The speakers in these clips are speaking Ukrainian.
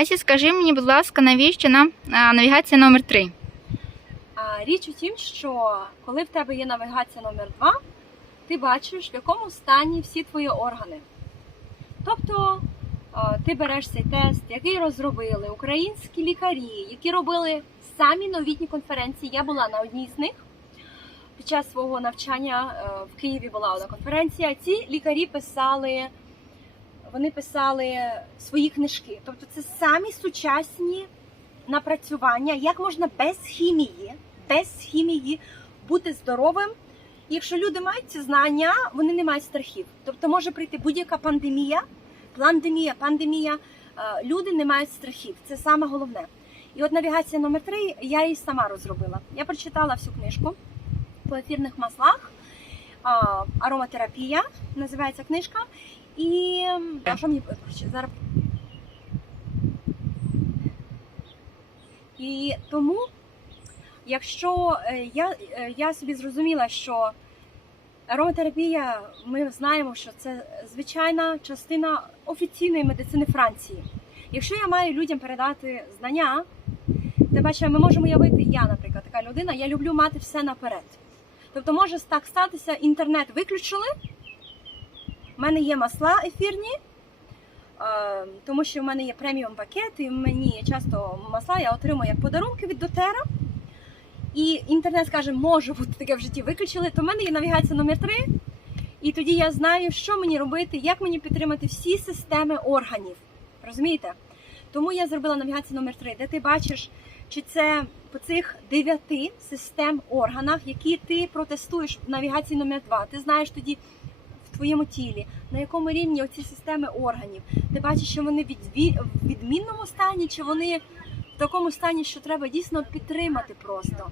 Асі, скажи мені, будь ласка, навіщо нам навігація номер 3 річ у тім, що коли в тебе є навігація номер 2 ти бачиш, в якому стані всі твої органи. Тобто ти береш цей тест, який розробили українські лікарі, які робили самі новітні конференції. Я була на одній з них. Під час свого навчання е, в Києві була одна конференція. Ці лікарі писали, вони писали свої книжки. Тобто це самі сучасні напрацювання, як можна без хімії, без хімії бути здоровим. Якщо люди мають ці знання, вони не мають страхів. Тобто може прийти будь-яка пандемія, пандемія, пандемія. е, Люди не мають страхів. Це саме головне. І от навігація номер 3 я її сама розробила. Я прочитала всю книжку по ефірних маслах. Ароматерапія називається книжка. І а що мені зараз І тому, якщо е, я, е, я собі зрозуміла, що ароматерапія, ми знаємо, що це звичайна частина офіційної медицини Франції. Якщо я маю людям передати знання, ти бачиш, ми можемо уявити, я, наприклад, така людина, я люблю мати все наперед. Тобто може так статися, інтернет виключили, в мене є масла ефірні, Е, тому що в мене є преміум пакет, і мені часто масла я отримую як подарунки від дотера. І інтернет скаже, може бути таке в житті виключили, то в мене є навігація номер 3 І тоді я знаю, що мені робити, як мені підтримати всі системи органів. Розумієте? Тому я зробила навігацію номер 3 де ти бачиш, чи це по цих дев'яти систем органах, які ти протестуєш в навігації номер 2 Ти знаєш тоді в твоєму тілі, на якому рівні оці системи органів. Ти бачиш, що вони в відмінному стані, чи вони в такому стані, що треба дійсно підтримати просто.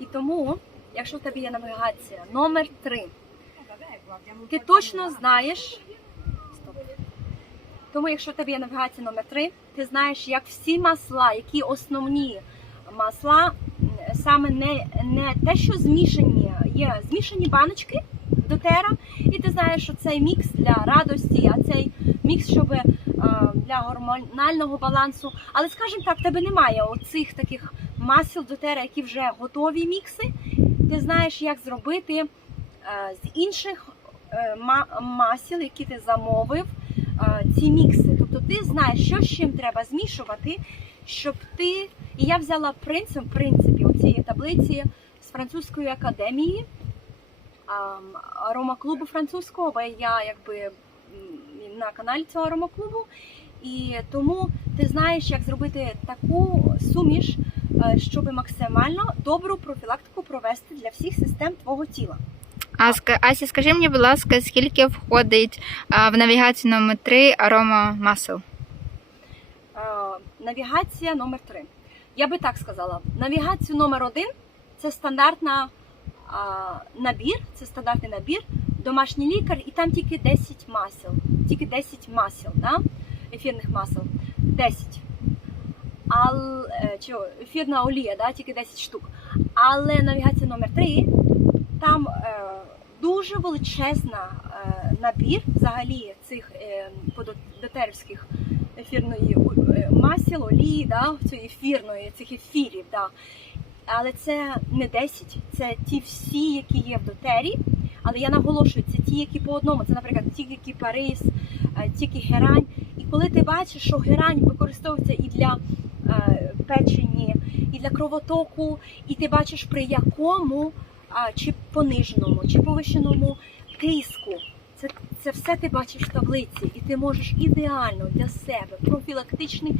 І тому, якщо в тебе є навігація номер 3 ти точно знаєш. Тому, якщо в тебе є навігація номер 3 ти знаєш, як всі масла, які основні масла, саме не, не те, що змішані, є змішані баночки дотера, і ти знаєш, що цей мікс для радості, а цей мікс, щоб е, для гормонального балансу. Але скажімо так, в тебе немає оцих таких масел дотера, які вже готові мікси. Ти знаєш, як зробити е, з інших е, масел, які ти замовив, ці мікси. Тобто ти знаєш, що з чим треба змішувати, щоб ти. І я взяла принцип, в принципі, цієї таблиці з французької академії аромаклубу французького, бо я якби на каналі цього аромаклубу. І тому ти знаєш, як зробити таку суміш, е, щоб максимально добру профілактику провести для всіх систем твого тіла. А, Асі, скажи мені, будь ласка, скільки входить в навігацію номер 3 арома масел? Навігація номер 3 Я би так сказала: навігацію номер 1 це стандартна набір, це стандартний набір, домашній лікар, і там тільки 10 масел. Тільки 10 масел, да? ефірних масел. 10. Ал, е, чи ефірна олія, да? тільки 10 штук. Але навігація номер 3 там е, дуже величезна е, набір взагалі цих е, подотерівських ефірної е, масел, олії, да, ефірної, цих ефірів. Да. Але це не 10, це ті всі, які є в дотері. Але я наголошую, це ті, які по одному. Це, наприклад, тільки кіпарис, е, тільки герань. І коли ти бачиш, що герань використовується і для е, печені, і для кровотоку, і ти бачиш при якому чи пониженому, чи повищеному тиску. Це, це все ти бачиш в таблиці, і ти можеш ідеально для себе профілактичний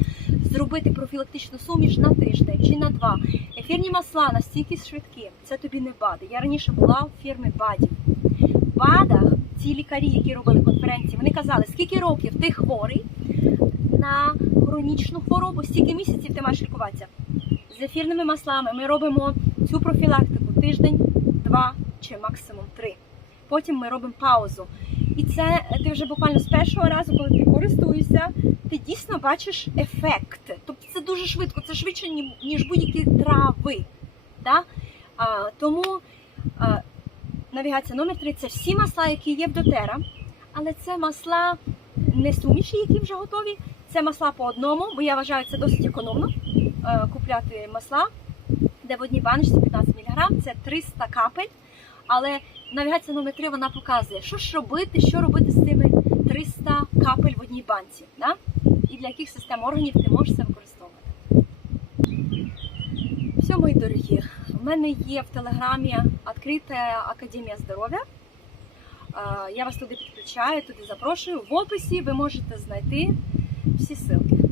зробити профілактичну суміш на тиждень чи на два. Ефірні масла настільки швидкі, це тобі не бади. Я раніше була в фірмі БАДів. В БАДах ці лікарі, які робили конференції, вони казали, скільки років ти хворий на хронічну хворобу, стільки місяців ти маєш лікуватися. З ефірними маслами ми робимо цю профілактику тиждень, два чи максимум три. Потім ми робимо паузу. І це ти вже буквально з першого разу, коли ти користуєшся, ти дійсно бачиш ефект. Тобто це дуже швидко, це швидше, ніж будь-які трави. Да? А, тому а, навігація номер 3 це всі масла, які є в дотера, але це масла не суміші, які вже готові. Це масла по одному, бо я вважаю це досить економно е, купляти масла, де в одній баночці 15 мг, це 300 капель. Але навігація номер 3 вона показує, що ж робити, що робити з цими 300 капель в одній банці, да? і для яких систем органів ти можеш це використовувати. Все, мої дорогі, в мене є в телеграмі відкрита Академія здоров'я. Е, Я вас туди підключаю, туди запрошую. В описі ви можете знайти всі ссылки.